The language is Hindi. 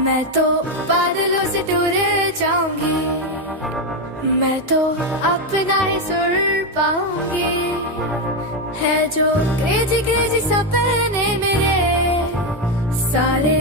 मैं तो बादलों से दूर जाऊंगी, मैं तो अपना ही सुर पाऊंगी। है जो क्रेजी क्रेजी सपने मेरे, सारे